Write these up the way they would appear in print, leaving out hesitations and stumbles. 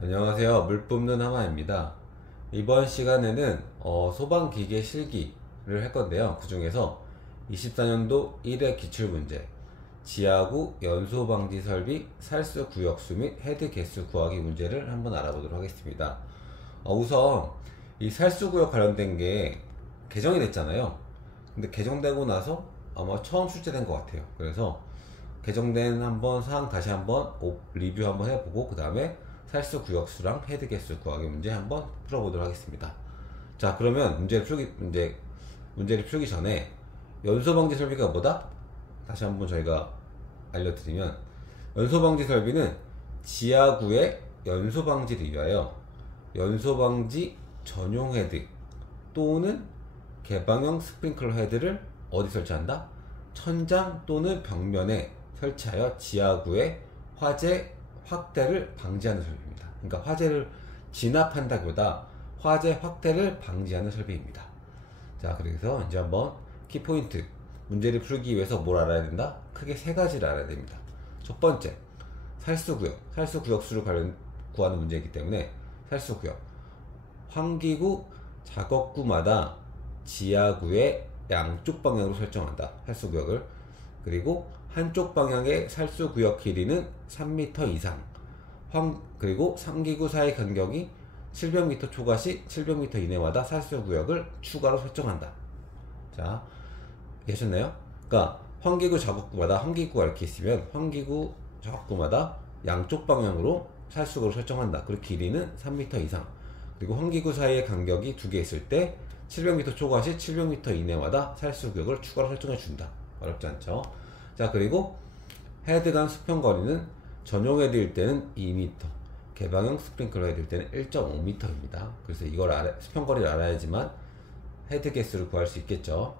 안녕하세요. 물 뿜는 하마입니다. 이번 시간에는 소방기계 실기를 할 건데요. 그 중에서 24년도 1회 기출문제, 지하구 연소방지 설비 살수 구역수 및 헤드 개수 구하기 문제를 한번 알아보도록 하겠습니다. 우선 이 살수 구역 관련된 게 개정이 됐잖아요. 근데 개정되고 나서 아마 처음 출제된 것 같아요. 그래서 개정된 한번 사항 다시 한번 리뷰 한번 해보고 그 다음에 살수 구역수랑 헤드 개수 구하기 문제 한번 풀어보도록 하겠습니다. 자, 그러면 문제를 풀기 전에 연소방지 설비가 뭐다? 다시 한번 저희가 알려드리면, 연소방지 설비는 지하구의 연소방지를 위하여 연소방지 전용 헤드 또는 개방형 스프링클러 헤드를 어디 설치한다? 천장 또는 벽면에 설치하여 지하구의 화재 확대를 방지하는 설비입니다. 그러니까 화재를 진압한다기보다 화재 확대를 방지하는 설비입니다. 자, 그래서 이제 한번 키포인트, 문제를 풀기 위해서 뭘 알아야 된다? 크게 세 가지를 알아야 됩니다. 첫 번째, 살수구역, 살수구역수를 구하는 문제이기 때문에 살수구역, 환기구 작업구마다 지하구의 양쪽 방향으로 설정한다. 살수구역을. 그리고 한쪽 방향의 살수구역 길이는 3m 이상, 그리고 상기구 사이 간격이 700m 초과 시 700m 이내마다 살수구역을 추가로 설정한다. 자, 이해하셨나요? 그러니까 환기구 작업구마다, 환기구가 이렇게 있으면 환기구 작업구마다 양쪽 방향으로 살수구역을 설정한다. 그리고 길이는 3m 이상, 그리고 환기구 사이의 간격이 두 개 있을 때 700m 초과 시 700m 이내마다 살수구역을 추가로 설정해 준다. 어렵지 않죠? 자, 그리고 헤드 간 수평거리는 전용 헤드일 때는 2m, 개방형 스프링클러 헤드일 때는 1.5m입니다. 그래서 이걸 수평거리를 알아야지만 헤드 개수를 구할 수 있겠죠.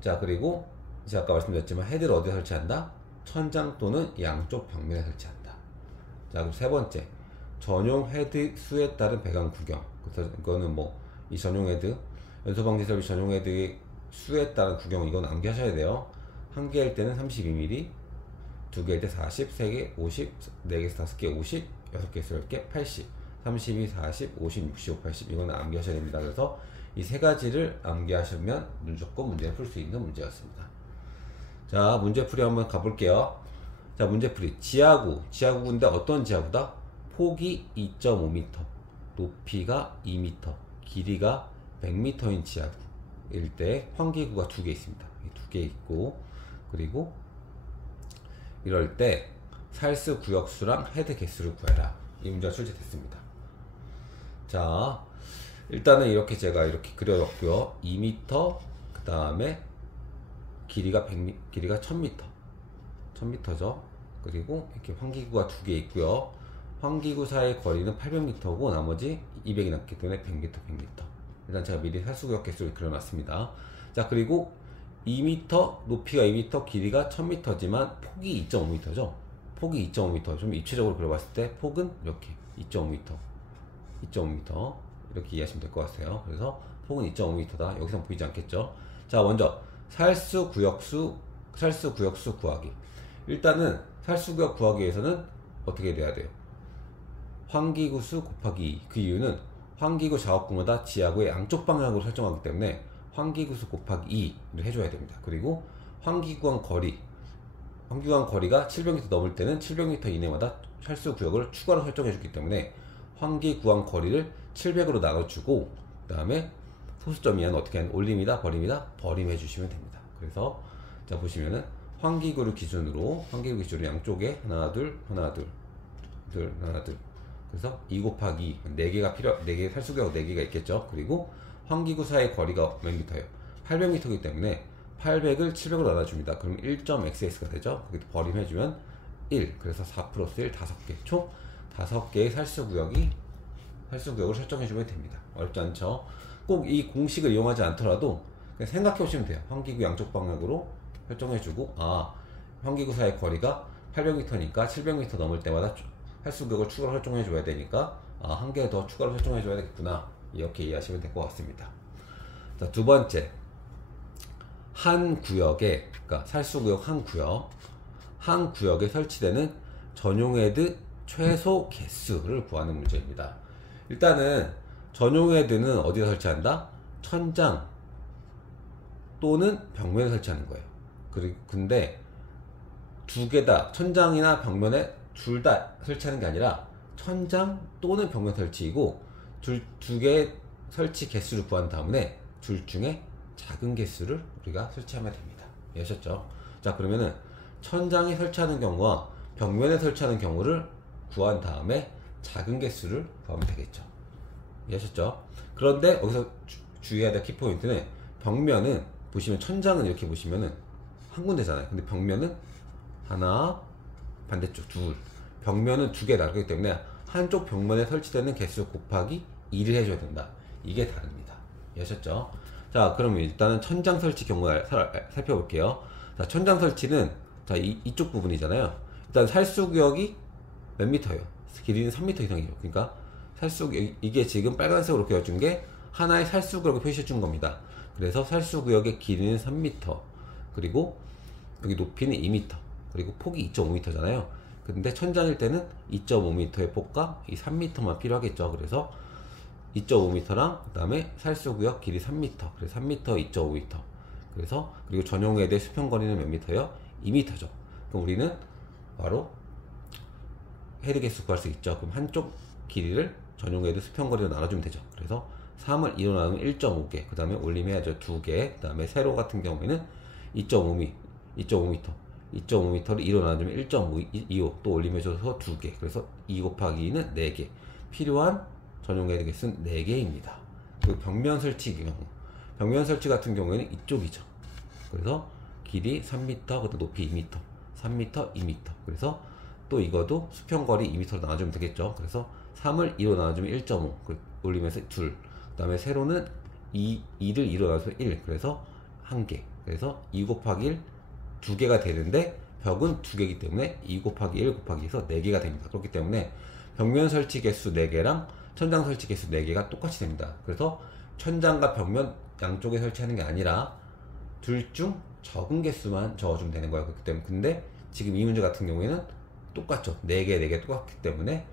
자, 그리고 이제 아까 말씀드렸지만 헤드를 어디에 설치한다? 천장 또는 양쪽 벽면에 설치한다. 자, 그럼 세 번째, 전용 헤드 수에 따른 배관 구경. 그래서 이거는 이 전용 헤드, 연소방지 설비 전용 헤드의 수에 따른 구경, 이건 암기하셔야 돼요. 한 개일 때는 32mm, 두 개일 때 40, 세 개 50, 네 개에서 다섯 개 50, 여섯 개에서 10개 80, 32, 40, 50, 65, 80, 이건 암기하셔야 됩니다. 그래서 이 세 가지를 암기하시면 무조건 문제를 풀 수 있는 문제였습니다. 자, 문제풀이 한번 가볼게요. 자, 문제풀이. 지하구인데 어떤 지하구다? 폭이 2.5m, 높이가 2m, 길이가 100m인 지하구일 때 환기구가 두 개 있습니다. 두 개 있고, 그리고 이럴 때 살수 구역수랑 헤드 개수를 구해라. 이 문제가 출제됐습니다. 자, 일단은 이렇게 제가 이렇게 그려줬고요. 2m, 그 다음에 길이가 1000m, 1000m죠. 그리고 이렇게 환기구가 두 개 있고요. 환기구 사이의 거리는 800m고 나머지 200이 남기 때문에 100m, 100m. 일단 제가 미리 살수구역 개수를 그려놨습니다. 자, 그리고 2m, 높이가 2m, 길이가 1000m지만 폭이 2.5m죠. 폭이 2.5m. 좀 입체적으로 그려봤을 때 폭은 이렇게 2.5m, 2.5m 이렇게 이해하시면 될 것 같아요. 그래서 폭은 2.5m다. 여기서 보이지 않겠죠? 자, 먼저 살수구역수 구하기. 일단은 살수구역 구하기 위해서는 어떻게 돼야 돼요? 환기구수 곱하기 2. 그 이유는 환기구 작업구마다 지하구의 양쪽 방향으로 설정하기 때문에 환기구수 곱하기 2를 해줘야 됩니다. 그리고 환기구간 거리가 700m 넘을 때는 700m 이내마다 살수구역을 추가로 설정해 주기 때문에 환기구간 거리를 700으로 나눠주고, 그 다음에 소수점 이하는 어떻게 하는, 올림이다 버림이다, 버림해 주시면 됩니다. 그래서 자, 보시면은 환기구 기준으로 양쪽에 하나 둘 그래서 2 곱하기 4개가 4개 살수구역 4개가 있겠죠. 그리고 환기구 사이의 거리가 몇 미터예요? 800m이기 때문에 800을 700으로 나눠줍니다. 그럼 1.xx가 되죠. 거기도 버림해주면 1. 그래서 4 플러스 1, 5개. 총 5개의 살수구역을 설정해주면 됩니다. 어렵지 않죠? 꼭 이 공식을 이용하지 않더라도 그냥 생각해보시면 돼요. 환기구 양쪽 방향으로 설정해주고, 환기구 사이의 거리가 800m니까 700m 넘을 때마다 살수구역을 추가로 설정해줘야 되니까 한 개 더 추가로 설정해줘야 되겠구나. 이렇게 이해하시면 될 것 같습니다. 자, 두 번째, 한 구역에, 그러니까 살수구역 한 구역에 설치되는 전용 헤드 최소 개수를 구하는 문제입니다. 일단은 전용 헤드는 어디다 설치한다? 천장 또는 벽면에 설치하는 거예요. 그리고 근데 두 개다, 천장이나 벽면에 둘 다 설치하는 게 아니라 천장 또는 벽면 설치이고, 두 개의 설치 개수를 구한 다음에 둘 중에 작은 개수를 우리가 설치하면 됩니다. 이해하셨죠? 자, 그러면은 천장에 설치하는 경우와 벽면에 설치하는 경우를 구한 다음에 작은 개수를 구하면 되겠죠. 이해하셨죠? 그런데 여기서 주의해야 될 키포인트는, 벽면은 보시면, 천장은 이렇게 보시면은 한 군데잖아요. 근데 벽면은 하나, 반대쪽 둘, 벽면은 두 개다. 그렇기 때문에 한쪽 벽면에 설치되는 개수 곱하기 2를 해줘야 된다. 이게 다릅니다. 이해하셨죠? 자, 그러면 일단은 천장 설치 경우를 살펴볼게요. 자, 천장 설치는, 자, 이쪽 부분이잖아요. 일단 살수구역이 몇 미터예요? 길이는 3m 이상이에요. 그러니까 이게 지금 빨간색으로 그려준 게 하나의 살수구역을 표시해 준 겁니다. 그래서 살수구역의 길이는 3m, 그리고 여기 높이는 2m, 그리고 폭이 2.5m잖아요. 근데 천장일 때는 2.5m의 폭과 이 3m만 필요하겠죠. 그래서 2.5m랑 그 다음에 살수구역 길이 3m, 그래서 3m, 2.5m. 그래서 그리고 전용 헤드의 수평 거리는 몇 미터예요? 2m죠. 그럼 우리는 바로 헤드 개수 구할 수 있죠. 그럼 한쪽 길이를 전용 헤드 수평 거리로 나눠주면 되죠. 그래서 3을 2로 나누면 1.5개, 그 다음에 올림해야죠. 2개, 그 다음에 세로 같은 경우에는 2.5m, 2.5m를 2로 나눠주면 1.25, 또 올림해줘서 2개, 그래서 2 곱하기 2는 4개. 필요한 전용 헤드 개수는 4개입니다. 그리고 벽면 설치 경우, 벽면 설치 같은 경우에는 이쪽이죠. 그래서 길이 3m, 그리고 높이 2m, 3m, 2m. 그래서 또 이거도 수평거리 2m로 나눠주면 되겠죠. 그래서 3을 2로 나눠주면 1.5, 올리면서 2, 그 다음에 세로는 2를 2로 나눠서 1, 그래서 1개. 그래서 2 곱하기 1, 2개가 되는데 벽은 2개이기 때문에 2 곱하기 1 곱하기 해서 4개가 됩니다. 그렇기 때문에 벽면 설치 개수 4개랑 천장 설치 개수 4개가 똑같이 됩니다. 그래서 천장과 벽면 양쪽에 설치하는 게 아니라 둘 중 적은 개수만 적어주면 되는 거예요. 그렇기 때문에, 근데 지금 이 문제 같은 경우에는 똑같죠. 4개, 4개 똑같기 때문에,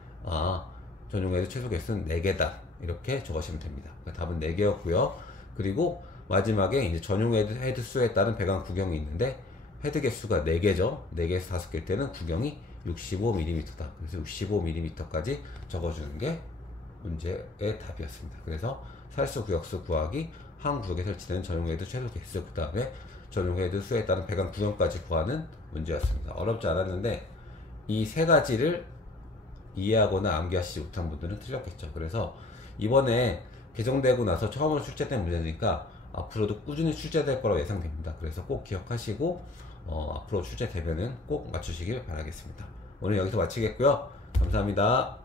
전용헤드 최소 개수는 4개다. 이렇게 적으시면 됩니다. 그러니까 답은 4개였고요. 그리고 마지막에 이제 전용 헤드 수에 따른 배관 구경이 있는데, 헤드 개수가 4개죠. 4개에서 5개일 때는 구경이 65mm다. 그래서 65mm까지 적어주는 게 문제의 답이었습니다. 그래서 살수 구역수 구하기, 한 구역에 설치되는 전용 헤드 최소 개수, 그 다음에 전용 헤드 수에 따른 배관 구경까지 구하는 문제였습니다. 어렵지 않았는데 이 세 가지를 이해하거나 암기하시지 못한 분들은 틀렸겠죠. 그래서 이번에 개정되고 나서 처음으로 출제된 문제니까 앞으로도 꾸준히 출제될 거라고 예상됩니다. 그래서 꼭 기억하시고 앞으로 출제되면은 꼭 맞추시길 바라겠습니다. 오늘 여기서 마치겠고요. 감사합니다.